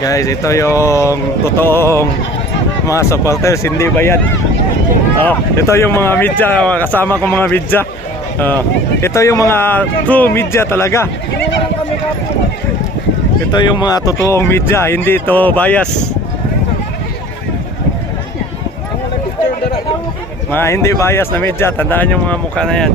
Guys, ito yung totoong mga supporters, hindi bayad. Oh, ito yung mga media, kasama ko mga media. Oh, ito yung mga true media talaga. Ito yung mga totoong media, hindi ito bias. Mga hindi bias na media, tandaan yung mga mukha na yan.